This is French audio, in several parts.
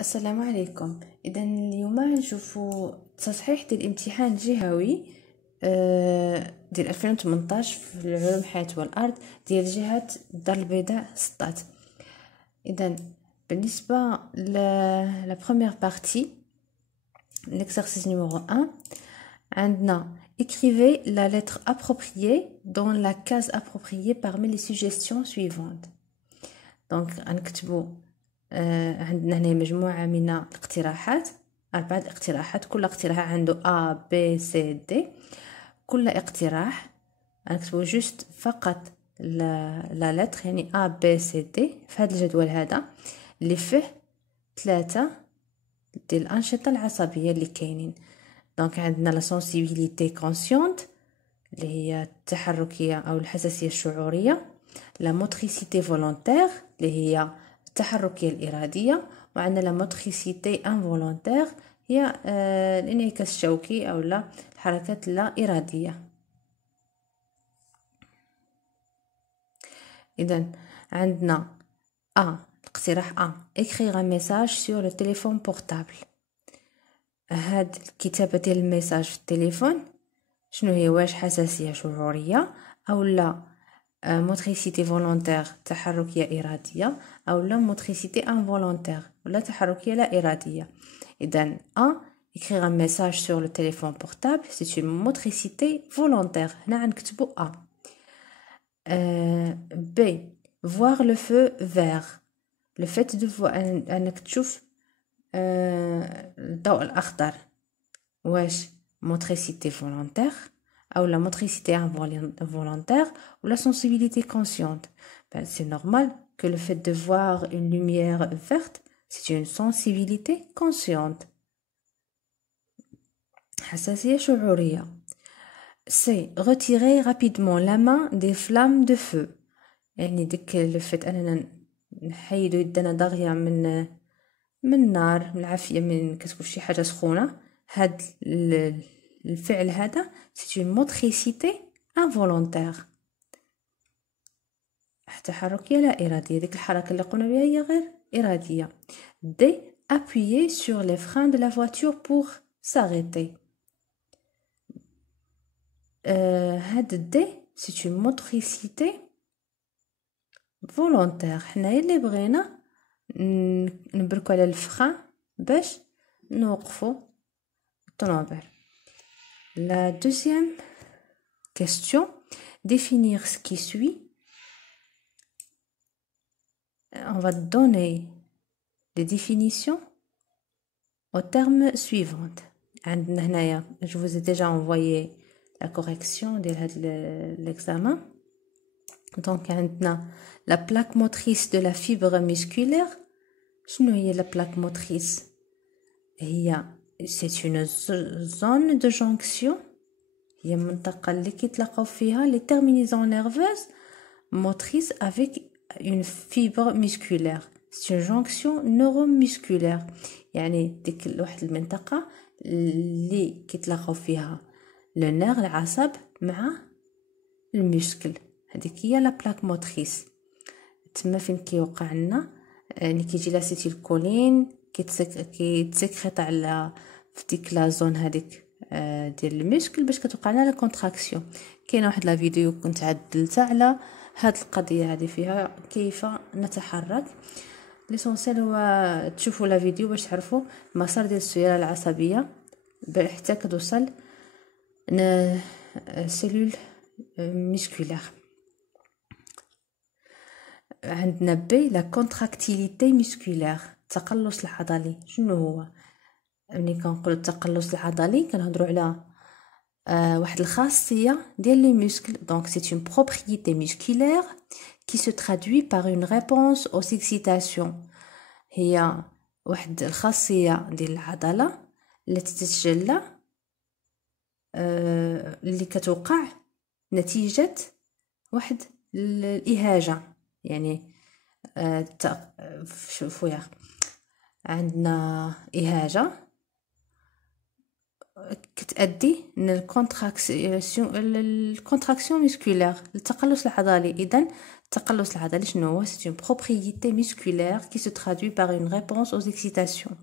السلام عليكم. اذا اليوم نشوفوا تصحيح ديال الامتحان الجهوي ديال 2018 في العلوم الحياة والارض ديال جهة الدار البيضاء سطات. اذا بالنسبه لا بروميير بارتي l'exercice numéro 1 عندنا écrivez la lettre appropriée dans la case appropriée parmi les suggestions suivantes. دونك غنكتبوا عندنا هنا مجموعه من الاقتراحات، 4 اقتراحات، كل اقتراح عنده A B C D. كل اقتراح غنكتبوا جوست فقط لا لتر، يعني A B C D في هذا الجدول هذا اللي فيه 3 ديال الانشطه العصبيه اللي كاينين. دونك عندنا لا سونسيبيليتي كونسيونت اللي هي التحركيه او الحساسيه الشعوريه، لا موتريسيتي فولونتير اللي هي التحركيه الاراديه، وعندنا لا موتريسيتي انفولونتير هي الانعكاس الشوكي او لا الحركات اللا اراديه. اذا عندنا الاقتراح écrire un message sur le téléphone portable. هاد الكتابه ديال الميساج في التليفون شنو هي؟ واش حساسيه شعوريه او لا موتريسيتي فولونتير تحركيه اراديه او لا موتريسيتي انفولونتير ولا تحركيه لا اراديه. اذا écrire un message sur le téléphone portable c'est une motricité volontaire، هنا غنكتبوا B voir le feu vert، le fait de voir انك تشوف الضوء الاخضر واش موتريسيتي فولونتير ou la motricité involontaire ou la sensibilité consciente. C'est normal que le fait de voir une lumière verte, c'est une sensibilité consciente. حساسية شعورية. C'est retirer rapidement la main des flammes de feu، يعني ديك الفت أننا نحيدو يدنا داغية من النار، من العافية، من كتكون شي حاجة سخونة. هاد الفعل هذا c'est une motricité involontaire، تحركية لا إرادية، ديك الحركة اللي قمنا بها هي غير إرادية. D appuyer sur les freins de la voiture pour s'arrêter. هاد D c'est une motricité volontaire، حنايا اللي بغينا نبركو على الفخان باش نوقفو الطوموبيل. La deuxième question, définir ce qui suit. On va donner des définitions aux termes suivants. عندنا هنايا je vous ai déjà envoyé la correction de l'examen. Donc عندنا la plaque motrice de la fibre musculaire. شنو هي la plaque motrice؟ هي c'est une zone de jonction، هي منطقة اللي كيتلاقاو فيها les terminaisons nerveuses motrices avec une fibre musculaire. C'est une jonction neuromusculaire، يعني ديك واحد المنطقة اللي كيتلاقاو فيها لو نير العصب مع المشكل، هذيك هي لا بلاك موتريس. تما فين كيوقع لنا يعني كيجي لاسيتيلكولين كيتسكريط على في ديك لا زون هذيك ديال المشكل باش كتوقع لنا لا كونتراكسيون. كاينه واحد لا فيديو كنت عدلتها على هاد القضيه هذه فيها كيف نتحرك. ليسونسيال هو تشوفوا لا فيديو باش تعرفوا المسار ديال السياله العصبيه حتى كتوصل سيلول ميسكولير. عندنا بي لا كونتراكتيليتي ميسكولير، التقلص العضلي. شنو هو؟ ملي كنقولوا التقلص العضلي كنهضروا على واحد الخاصيه ديال لي موسكل. دونك سي اون بروبريتي ميسكولير qui se traduit par une réponse aux excitations. هي واحد الخاصيه ديال العضله التي تتجلى اللي كتوقع نتيجه واحد الاهاجه. يعني شوفوا يا عندنا اهاجه كتأدي الكونتراكسيون ميسكولير، التقلص العضلي. اذا التقلص العضلي شنو هو؟ c'est une propriété musculaire qui se traduit par une réponse aux excitations.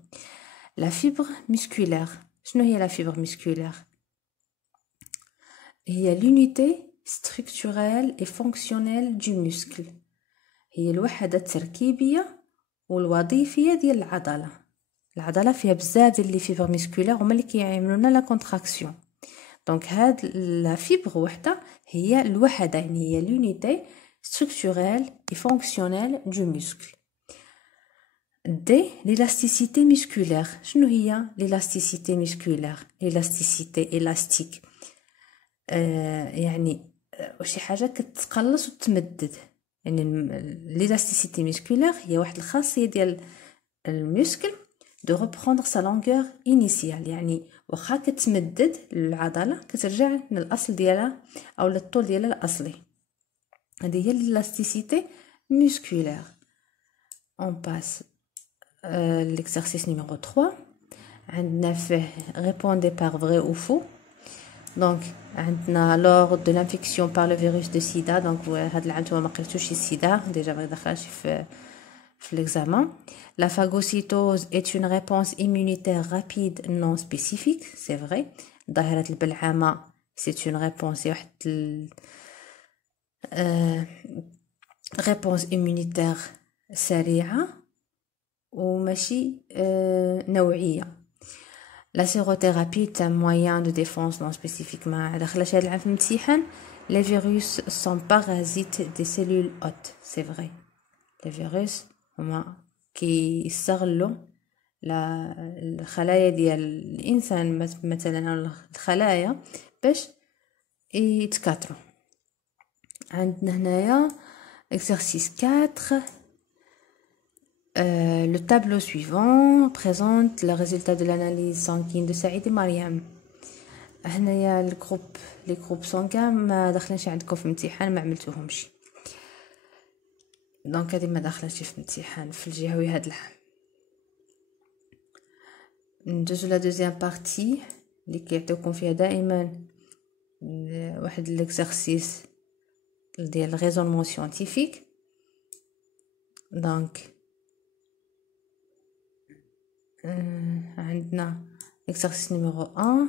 La fibre musculaire شنو هي la fibre musculaire؟ هي l'unité structurelle et fonctionnelle du muscle. هي الوحدة التركيبية والوظيفية ديال العضلة فيها بزاف ديال لي فيبر مسكولير هما اللي كيعملوا لنا لا كونتراكسيون. دونك هاد لا فيبر وحده هي الوحده، يعني هي l'unité structurelle et fonctionnelle du muscle. D l'élasticité musculaire. شنو هي l'élasticité musculaire؟ l'élasticité élastique يعني شي حاجه كتقلص وتمدد. يعني l'élasticité musculaire هي واحد الخاصيه ديال المسكل de reprendre sa longueur initiale، يعني واخا كتمدد العضله كترجع للاصل ديالها او للطول ديالها الاصلي. هذه هي l'élasticité musculaire. on passe l'exercice numéro 3. عندنا فيه répondez par vrai ou faux. donc عندنا lors de l'infection par le virus de sida. donc هاد العام نتوما ما قريتوش السيدا ديجا ما دخلش في l'examen. La phagocytose est une réponse immunitaire rapide non spécifique, c'est vrai. ظاهرة البلعامة c'est une réponse واحد réponse immunitaire سريعة وماشي نوعية. La sérothérapie est un moyen de défense non spécifique. ما دخلش هاد العام في الامتحان. Les virus sont parasites des cellules hôtes, c'est vrai. Les virus هما كيستغلوا الخلايا ديال الانسان مثلا الخلايا باش يتكاثروا. عندنا هنايا exercice 4. Le tableau suivant présente le résultat de l'analyse sanguine de Saïd et Mariam. هنايا les groupes sanguins ما دخلناش عندكم في الامتحان، ما عملتوهمش. دونك هذه ما داخلش في امتحان في الجهوي هاد العام. ندوزو لا دوزيام بارتي اللي كيعطيوكم فيها دائما واحد ليكزارسيس ديال الريزونمون سيانتيفيك. دونك عندنا exercice numéro 1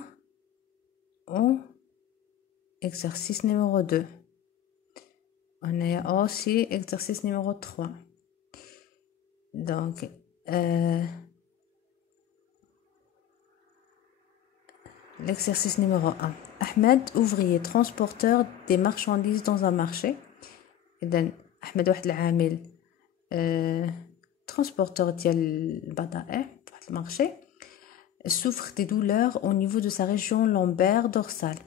ou exercice numéro 2. On a aussi exercice numéro 3. Donc, l'exercice numéro 1. Ahmed, ouvrier transporteur des marchandises dans un marché. إذن أحمد واحد العامل transporteur ديال البضائع في واحد المارشي. souffre des douleurs au niveau de sa région lombaire dorsale.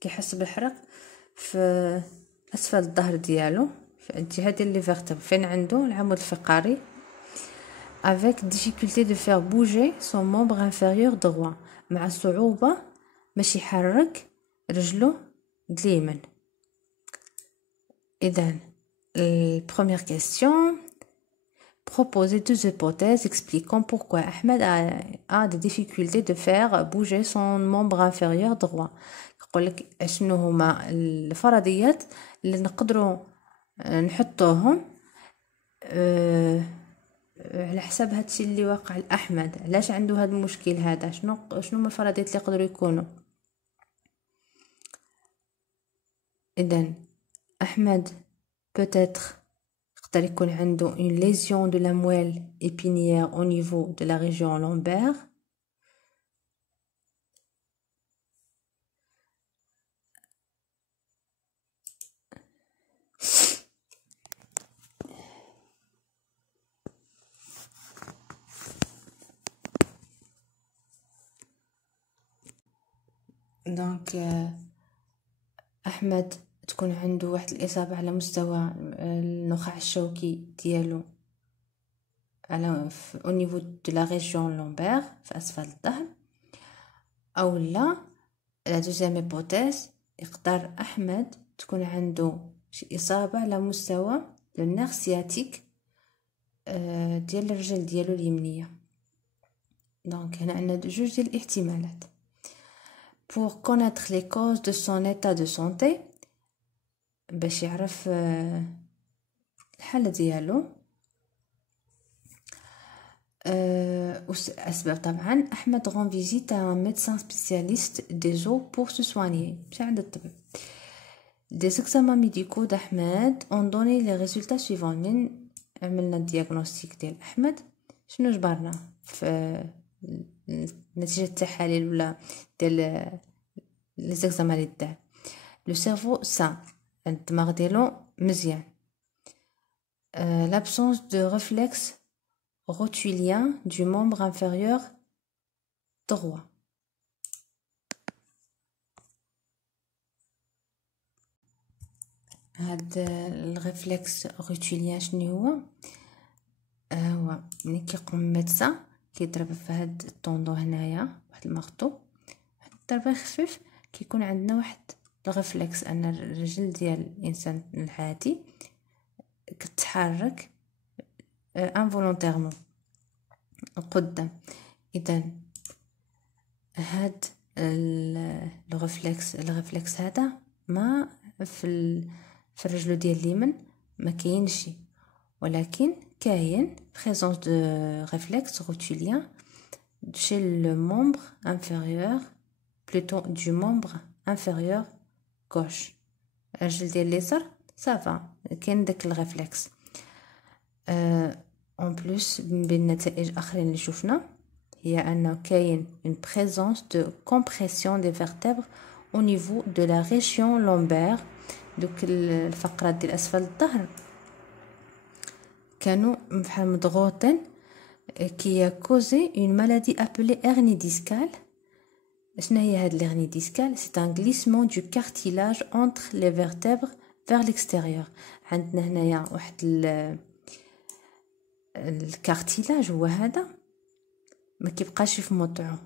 كيحس بالحرق في أسفل الظهر ديالو في الجهة ديال لي فيرتبر فين عنده العمود الفقري. avec difficulté de faire bouger son membre inférieur droit. مع صعوبة باش يحرك رجله اليمين. إذن première question. Proposer deux hypothèses expliquant pourquoi Ahmed a des difficultés de faire bouger son membre inférieur droit. يقولك اشنو هما الفرضيات اللي نقدروا نحطوهم على حساب هادشي اللي واقع لأحمد. علاش عنده هذا المشكل هذا؟ شنو هما الفرضيات اللي يقدروا يكونوا؟ إذن أحمد peut-être يقدر يكون عنده une lésion de la moelle épinière au niveau de la région lombaire. دونك أحمد تكون عنده واحد الإصابة على مستوى النخاع الشوكي ديالو على au niveau de la région lombaire في أسفل الظهر. أو لا la deuxième hypothèse يقدر أحمد تكون عنده شي إصابة على مستوى النير سياتيك ديال الرجل ديالو اليمنية. دونك هنا عندنا جوج ديال الاحتمالات. pour connaître les causes de son état de santé باش يعرف الحالة ديالو أسباب طبعا. أحمد rend visite à un médecin spécialiste des os pour se soigner. مشى عند الطبيب. Des examens médicaux d'Ahmed ont donné les résultats suivants. من عملنا الدياغنوستيك ديال أحمد شنو جبرنا في نتيجة التحاليل ولا ديال لي زيكزامان لي دار. لو سيرفو سان الدماغ ديالو مزيان. l'absence de réflexe rotulien du membre inférieur droit. هاد الريفلكس روتوليان شنو هو ملي كيقوم الميدسان كيضرب في هاد الطوندو هنايا واحد المخطو، واحد الضربه خفيف كيكون عندنا واحد الريفلكس ان الرجل ديال الانسان العادي كتحرك انفولونتيرمون قدام. اذا هاد الريفلكس هذا ما في الرجل ديال اليمين ما كاينش، ولكن كاين présence de réflexe rotulien chez le membre inférieur, plutôt du membre inférieur gauche. الرجل ديال اليسار صافا كاين داك الريفلكس. en plus بين نتائج اخرين اللي شفنا هي انه كاين une présence de compression des vertèbres au niveau de la région lombaire. دوك الفقرات ديال اسفل الظهر كانوا بحال مضغوطين كي كوزي une maladie appelée hernie discale. شنو هي هاد l'hernie discale؟ c'est un glissement du cartilage entre les vertèbres vers l'extérieur. عندنا هنايا واحد الكارتيلاج هو هذا ما كيبقاش في موضعو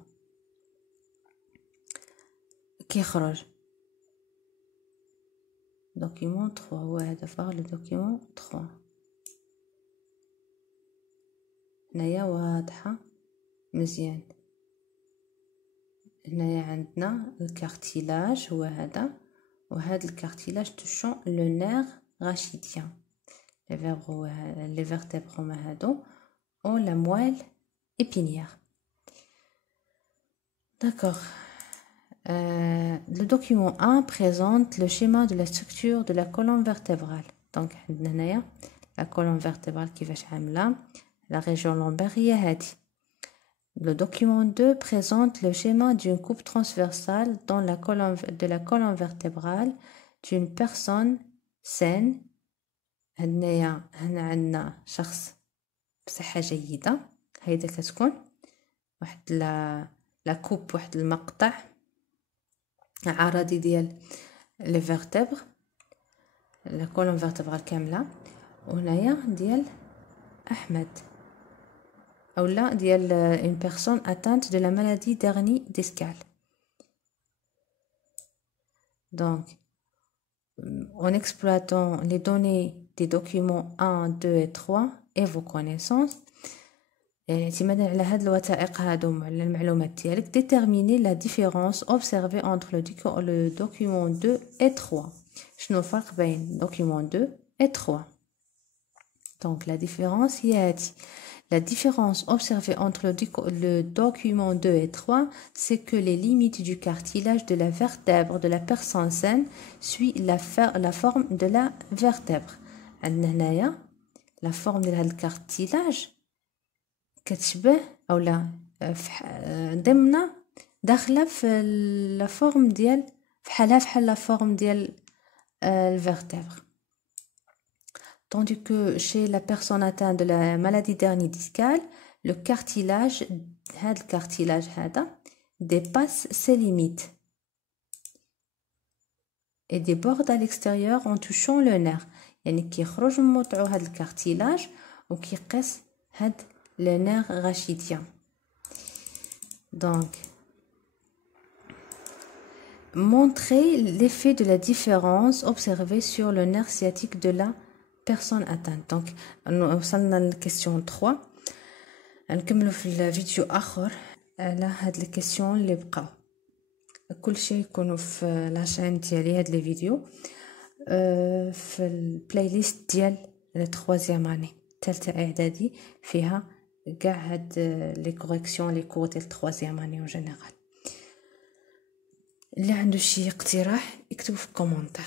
كيخرج. دوكيمون 3 هو هذا فار لو دوكيمون 3 هنايا واضحه مزيان. هنايا عندنا الكارتيلاج هو هذا، وهذا الكارتيلاج touchant le nerf rachidien. les vertèbres هما هادو ou la moelle épinière. D'accord. Le document 1 présente le schéma de la structure de la colonne vertébrale. Donc عندنا هنايا la colonne vertébrale كيفاش عامله. La région lombaire هي هادي. Le document 2 présente le schéma d'une coupe transversale dans la colonne vertébrale d'une personne saine. هنا عندنا شخص بصحة جيدة. هيدا كتكون واحد لا كوب، واحد المقطع عرضي ديال لي فيرتبر لا كولون فيرتبرال كامله. وهنايا ديال احمد اولا ديال une personne atteinte de la maladie d'hernie discale. Donc en exploitant les données des documents 1, 2 et 3 et vos connaissances اعتمادا على هاد الوثائق هادو على المعلومات ديالك déterminer la différence observée entre le document 2 et 3. شنو الفرق بين document 2 et 3؟ donc la différence هي هادي. La différence observée entre le document 2 et 3, c'est que les limites du cartilage de la vertèbre de la personne saine suit la forme de la vertèbre. عندنا هنايا la forme ديال هاد الكارتيلاج كتشبه اولا ضمن داخله في لا فورم ديال بحال لا فورم ديال الفيرتèbre. Tandis que chez la personne atteinte de la maladie d'hernie discale, le cartilage dépasse ses limites et déborde à l'extérieur en touchant le nerf. يعني كيخرج من موضعو هذا الكارتيلاج وكيقيس هاد le nerf rachidien. Donc montrer l'effet de la différence observée sur le nerf sciatique de la personne atteinte. Donc وصلنا للكيسيون 3. نكملوا في الفيديو اخر على هاد الكيسيون اللي بقاو. كل شيء يكونوا في لاشين ديالي هاد لي فيديو في البلاي ليست ديال التروازيام اني ثالثه اعدادي فيها كاع هاد لي كوريكسيون لي كور ديال التروازيام اني اون جينيرال. اللي عنده شي اقتراح يكتبوا في الكومونتير.